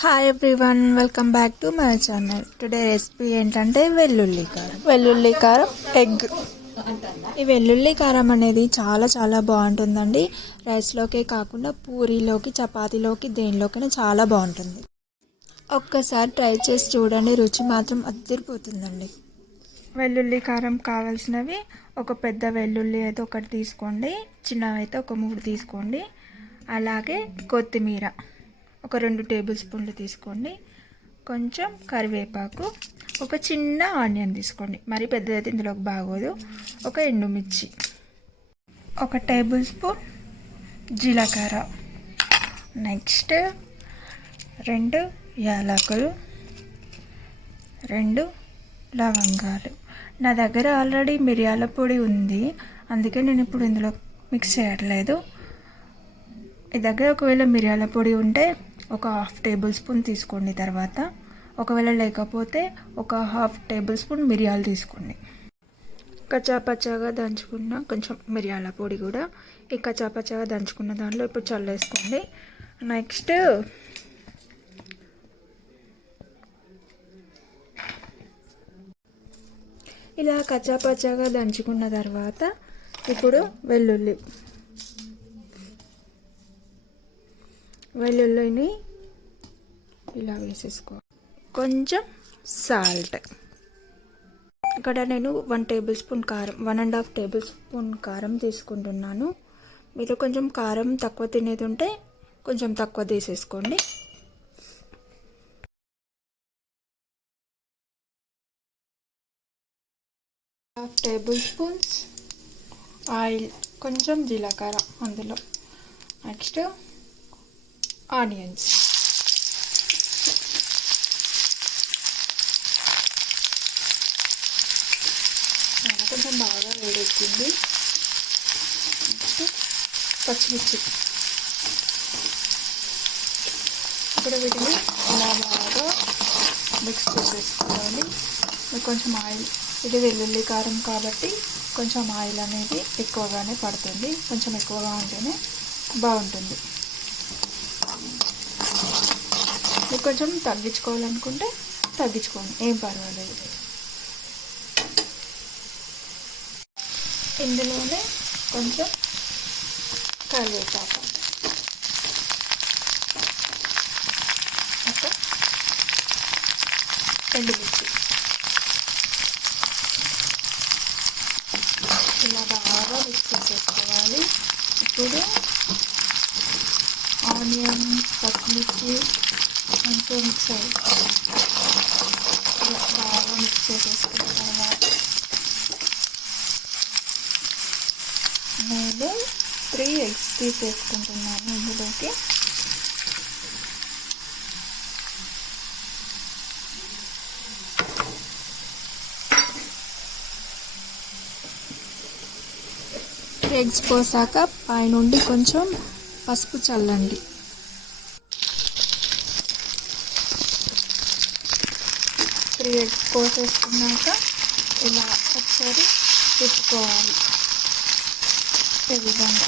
Hi everyone welcome back to my channel today recipe ఏంటంటే వెల్లుల్లి కారం. వెల్లుల్లి కారం ఎగ్ ఈ వెల్లుల్లి కారం అనేది చాలా చాలా బాగుంటుందండి. రైస్లోకే కాకుండా పూరీలోకి చపాతీలోకి దేనిలోకైనా చాలా బాగుంటుంది. ఒక్కసారి ట్రై చేసి చూడండి రుచి మాత్రం అద్దరిపోతుందండి. వెల్లుల్లి కారం కావాల్సినవి ఒక పెద్ద వెల్లుల్లి అయితే ఒకటి తీసుకోండి చిన్నవి అయితే ఒక మూడు తీసుకోండి. అలాగే కొత్తిమీర. ఒక రెండు టేబుల్ స్పూన్లు తీసుకోండి. కొంచెం కరివేపాకు ఒక చిన్న ఆనియన్ తీసుకోండి. మరి పెద్దదైతే ఇందులోకి బాగోదు. ఒక ఎండుమిర్చి ఒక టేబుల్ స్పూన్ జీలకర్ర. నెక్స్ట్ రెండు యాలకులు రెండు లవంగాలు. నా దగ్గర ఆల్రెడీ మిరియాల పొడి ఉంది. అందుకే నేను ఇప్పుడు ఇందులో మిక్స్ చేయట్లేదు. మీ దగ్గర ఒకవేళ మిరియాల పొడి ఉంటే ఒక హాఫ్ టేబుల్ స్పూన్ తీసుకోండి తర్వాత. ఒకవేళ లేకపోతే ఒక హాఫ్ టేబుల్ స్పూన్ మిరియాలు తీసుకోండి. కచ్చాపచ్చాగా దంచుకున్న కొంచెం మిరియాల పొడి కూడా ఈ కచ్చాపచ్చాగా దంచుకున్న దాంట్లో ఇప్పుడు చల్లేసుకోండి. నెక్స్ట్ ఇలా కచ్చాపచ్చాగా దంచుకున్న తర్వాత ఇప్పుడు వెల్లుల్లి వెల్లుల్లిని ఇలా వేసేసుకో. కొంచెం సాల్ట్. ఇక్కడ నేను వన్ టేబుల్ స్పూన్ కారం one and half tablespoon కారం తీసుకుంటున్నాను. మీరు కొంచెం కారం తక్కువ తినేది ఉంటే కొంచెం తక్కువ తీసేసుకోండి. హాఫ్ టేబుల్ స్పూన్స్ ఆయిల్ కొంచెం జీలకర్ర అందులో. Next onions. కొంచెం బాగా వేడెక్కింది. నెక్స్ట్ పచ్చిమిర్చి. ఇప్పుడు వీటిని ఇలా బాగా మిక్స్ చేసేసుకోవాలి. కొంచెం ఆయిల్ ఇది వెల్లుల్లి కారం కాబట్టి కొంచెం ఆయిల్ అనేది ఎక్కువగానే పడుతుంది. కొంచెం ఎక్కువగా ఉంటేనే బాగుంటుంది. కొంచెం తగ్గించుకోవాలనుకుంటే తగ్గించుకోండి. ఏం పర్వాలేదు. ఇందులోనే కొంచెం కరివేపాకు. ఒక ఎండుమిర్చి. ఇలా బాగా మిక్స్ చేసుకోవాలి ఇప్పుడు ఆనియన్ పచ్చిమిర్చి అంతా మిక్స్ ఇలా బాగా మిక్స్ చేసేసుకున్న తర్వాత నేను త్రీ ఎగ్స్ తీసేసుకుంటున్నాను ఇందులోకి. ఎగ్స్ పోసాక పైనుండి కొంచెం పసుపు చల్లండి. త్రీ ఎగ్స్ ఇలా ఒకసారి తిప్పుకోవాలి ఈ విధంగా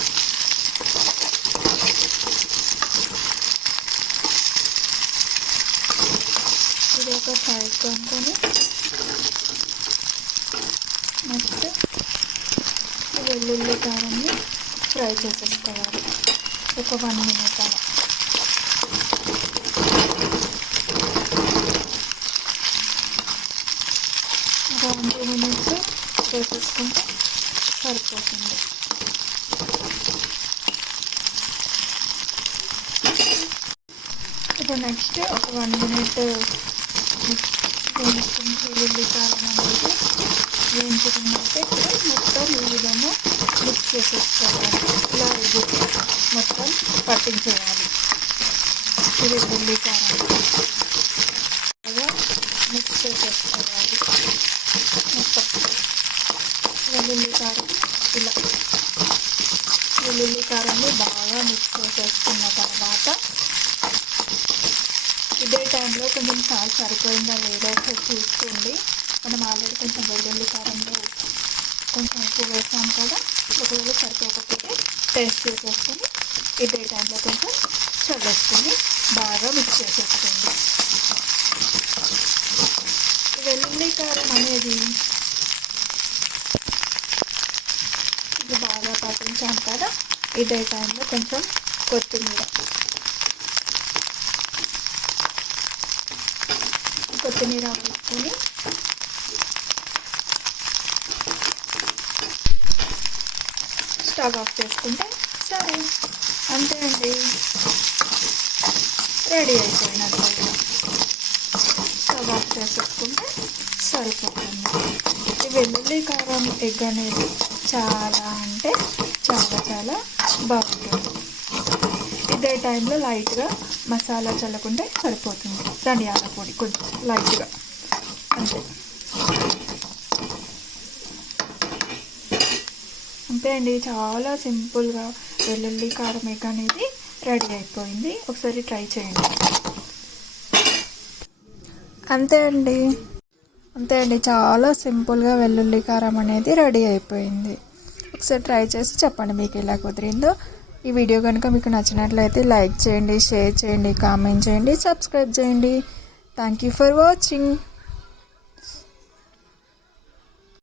ఇది ఒక సైడ్ కొనుక్కొని నెక్స్ట్ వెల్లుల్లి కారాన్ని ఫ్రై చేసేసుకోవాలి. ఒక వన్ మినిట్ అలా ఒక వన్ టూ మినిట్స్ చేసేసుకుంటే సరిపోతుంది ఇప్పుడు నెక్స్ట్ ఒక వన్ మినిట్ వేయించుకుని వెల్లుల్లి కారం అనేది వేయించుకున్నట్టే ఇప్పుడు మొత్తం ఈ విధంగా మిక్స్ చేసేసుకోవాలి ఇలా ఇది మొత్తం పట్టించేయాలి ఇది వెల్లుల్లి కారం బాగా మిక్స్ చేసేసుకోవాలి మొత్తం వెల్లుల్లి కారం ఇలా వెల్లుల్లి కారాన్ని బాగా మిక్స్ చేసేసుకున్న తర్వాత ఇదే టైంలో కొంచెం సార్ సరిపోయిందా లేదో ఒకసారి చూసుకోండి. మనం ఆల్రెడీ కొంచెం వెల్లుల్లి కారంలో కొంచెం ఉప్పు వేసాం కదా ఒకవేళ సరిపోకపోతే టేస్ట్ చేసేసుకొని ఇదే టైంలో కొంచెం చల్లేసుకొని బాగా మిక్స్ చేసేసుకోండి. వెల్లుల్లి కారం అనేది ఇది బాగా కదా ఇదే టైంలో కొంచెం కొత్తిమీర. కొత్తిమీర వేసుకొని స్టవ్ ఆఫ్ చేసుకుంటే సరే అంతే అండి. రెడీ అయిపోయినట్టు. స్టవ్ ఆఫ్ చేసేసుకుంటే సరిపోతుంది. వెల్లుల్లి కారం ఎగ్ అనేది చాలా అంటే చాలా చాలా బాగుంటుంది. ఇదే టైంలో లైట్గా మసాలా చల్లకుంటే సరిపోతుంది. ధనియాల పొడి కొంచెం లైట్గా అంతే. అంతే అండి. చాలా సింపుల్గా వెల్లుల్లి కారం ఎగ్ అనేది రెడీ అయిపోయింది. ఒకసారి ట్రై చేయండి. అంతే అండి. అంతే అండి. చాలా సింపుల్గా వెల్లుల్లి కారం అనేది రెడీ అయిపోయింది. ఒకసారి ట్రై చేసి చెప్పండి మీకు ఎలా కుదిరిందో. ఈ వీడియో కనుక మీకు నచ్చినట్లయితే లైక్ చేయండి షేర్ చేయండి కామెంట్ చేయండి సబ్స్క్రైబ్ చేయండి. Thank you for watching